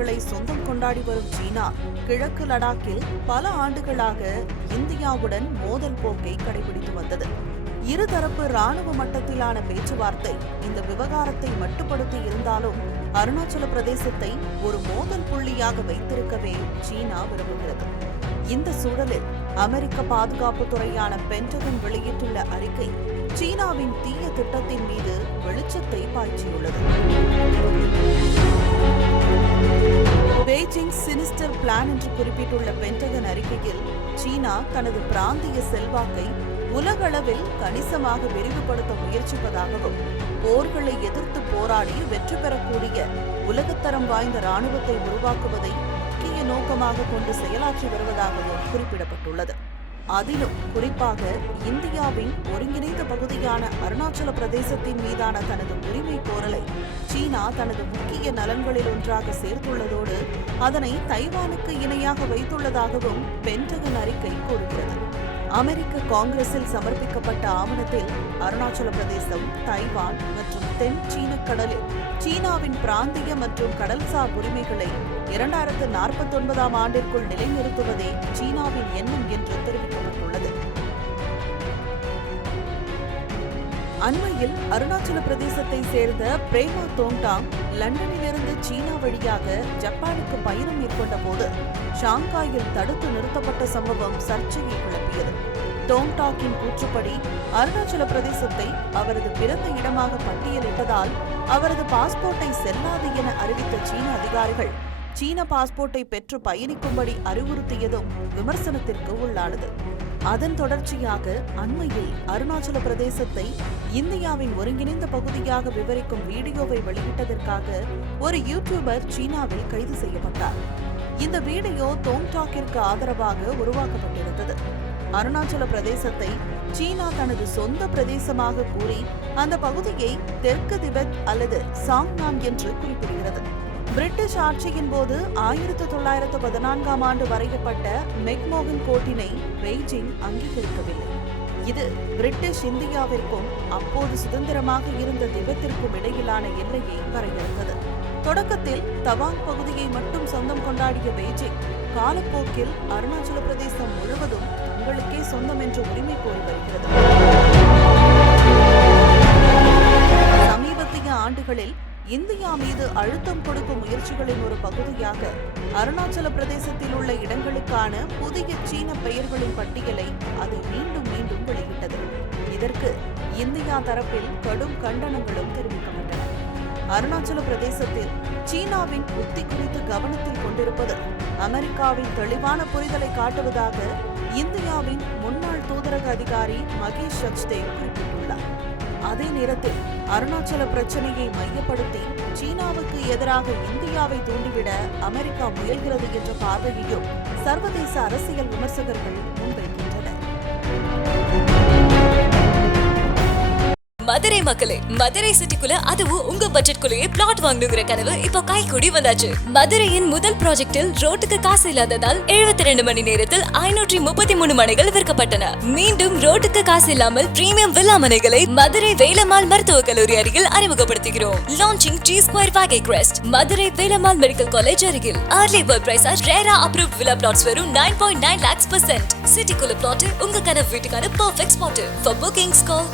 பகுதிகளை சொந்தம் கொண்டாடி வரும் சீனா கிழக்கு லடாக்கில் பல ஆண்டுகளாக இந்தியாவுடன் மோதல் போக்கை கடைபிடித்து வந்தது. இருதரப்பு ராணுவ மட்டத்திலான பேச்சுவார்த்தை இந்த விவகாரத்தை மட்டுப்படுத்தி இருந்தாலும் அருணாச்சல பிரதேசத்தை ஒரு மோதல் புள்ளியாக வைத்திருக்கவே சீனா விரும்புகிறது. இந்த சூழலில் அமெரிக்க பாதுகாப்புத்துறையான பென்டகன் வெளியிட்டுள்ள அறிக்கை சீனாவின் தீய திட்டத்தின் மீது வெளிச்சத்தை பாய்ச்சியுள்ளது. பெய்ஜிங் சினிஸ்டர் பிளான் என்று குறிப்பிட்டுள்ள பென்டகன் அறிக்கையில் சீனா தனது பிராந்திய செல்வாக்கை உலகளவில் கணிசமாக விரிவுபடுத்த முயற்சிப்பதாகவும் போர்களை எதிர்த்து போராடி வெற்றி பெறக்கூடிய உலகத்தரம் வாய்ந்த ராணுவத்தை உருவாக்குவதை முக்கிய நோக்கமாக கொண்டு செயலாற்றி வருவதாகவும் குறிப்பிடப்பட்டுள்ளது. அதிலும் குறிப்பாக இந்தியாவின் ஒருங்கிணைந்த பகுதியான அருணாச்சல பிரதேசத்தின் மீதான தனது உரிமை கோரலை சீனா தனது முக்கிய நலன்களில் ஒன்றாக சேர்த்துள்ளதோடு அதனை தைவானுக்கு இணையாக வைத்துள்ளதாகவும் பென்டகன் அறிக்கை கூறுகிறது. அமெரிக்க காங்கிரஸில் சமர்ப்பிக்கப்பட்ட ஆவணத்தில் அருணாச்சல பிரதேசம், தைவான் மற்றும் தென் சீன கடலில் சீனாவின் பிராந்திய மற்றும் கடல்சார் உரிமைகளை 2049ஆம் ஆண்டிற்குள் நிலைநிறுத்துவதே சீனாவின் எண்ணம் என்று தெரிவிக்கப்பட்டுள்ளது. அண்மையில் அருணாச்சல பிரதேசத்தை சேர்ந்த பிரேமா தோங்டாங் லண்டனிலிருந்து சீனா வழியாக ஜப்பானுக்கு பயணம் மேற்கொண்ட போது ஷாங்காயில் தடுத்து நிறுத்தப்பட்ட சம்பவம் சர்ச்சையை கிளப்பியது. டோங்டாக்கின் கூற்றுப்படி அருணாச்சல பிரதேசத்தை அவரது பிறந்த இடமாக பட்டியலிட்டதால் அவரது பாஸ்போர்ட்டை செல்லாது என அறிவித்த சீன அதிகாரிகள் சீன பாஸ்போர்ட்டை பெற்று பயணிக்கும்படி அறிவுறுத்தியதும் விமர்சனத்திற்கு உள்ளானது. அதன் தொடர்ச்சியாக அண்மையில் அருணாச்சல பிரதேசத்தை இந்தியாவின் ஒருங்கிணைந்த பகுதியாக விவரிக்கும் வீடியோவை வெளியிட்டதற்காக ஒரு யூடியூபர் சீனாவில் கைது செய்யப்பட்டார். இந்த வீடியோ டோங்டாக்கிற்கு ஆதரவாக உருவாக்கப்பட்டிருந்தது. அருணாச்சல பிரதேசத்தை சீனா தனது சொந்த பிரதேசமாக கூறி அந்த பகுதியை தெற்கு திபெத் அல்லது சாங்னாம் என்று குறிப்பிடுகிறது. பிரிட்டிஷ் ஆட்சியின் போது 1914ஆம் ஆண்டு வரையப்பட்ட மெக்மோகன் கோட்டினை பெய்ஜிங் அங்கீகரிக்கவில்லை. இது பிரிட்டிஷ் இந்தியாவிற்கும் அப்போது சுதந்திரமாக இருந்த திபெத்திற்கும் இடையிலான எல்லையை வரையறுத்தது. தொடக்கத்தில் தவாங் பகுதியை மட்டும் சொந்தம் கொண்டாடிய பெய்ஜிங் காலப்போக்கில் அருணாச்சல பிரதேசம் முழுவதும் தங்களுக்கே சொந்தம் என்ற உரிமை கோரி வருகிறது. சமீபத்திய ஆண்டுகளில் இந்தியா மீது அழுத்தம் கொடுக்கும் முயற்சிகளின் ஒரு பகுதியாக அருணாச்சல பிரதேசத்தில் உள்ள இடங்களுக்கான புதிய சீன பெயர்களின் பட்டியலை அது மீண்டும் மீண்டும் வெளியிட்டது. இதற்கு இந்தியா தரப்பில் கடும் கண்டனங்களும் தெரிவிக்கப்பட்டன. அருணாச்சல பிரதேசத்தில் சீனாவின் உத்தி குறித்து கவனத்தில் கொண்டிருப்பது அமெரிக்காவின் தெளிவான புரிதலை காட்டுவதாக இந்தியாவின் முன்னாள் தூதரக அதிகாரி மகேஷ் சச்தேவ் குறிப்பிட்டுள்ளார். அதே நேரத்தில் அருணாச்சல பிரச்சனையை மையப்படுத்தி சீனாவுக்கு எதிராக இந்தியாவை தூண்டிவிட அமெரிக்கா முயல்கிறது என்ற பார்வையையும் சர்வதேச அரசியல் விமர்சகர்கள் முன்வைக்கின்றனர். மதுரை மக்களே, மதுரை சிட்டிக்குள்ள அதுவும் உங்க பட்ஜெட்குள்ளேயே பிளாட் வாங்கணுங்கிற கனவு இப்போ கைக்கூடி வந்தாச்சு. மதுரையின் முதல் ப்ராஜெக்டில் ரோட்டுக்கு காசு இல்லாததால் 72 மணி நேரத்தில் 533 மனைகள் விற்கப்பட்டன. மீண்டும் ரோட்டுக்கு காசு இல்லாமல் பிரீமியம் வில்லா மனைகளை மதுரை வேலம்மாள் மருத்துவக் கல்லூரி அருகில் அறிமுகப்படுத்துகிறோம். Launching G Square Vagay Crest, Madurai Velammal medical college அருகில். Early bird price RERA approved villa plots வெறும் 9.9 lakhs %. சிட்டிக்குள்ள பிளாட் உங்க கனவு வீட்டுக்கான perfect spot. For bookings call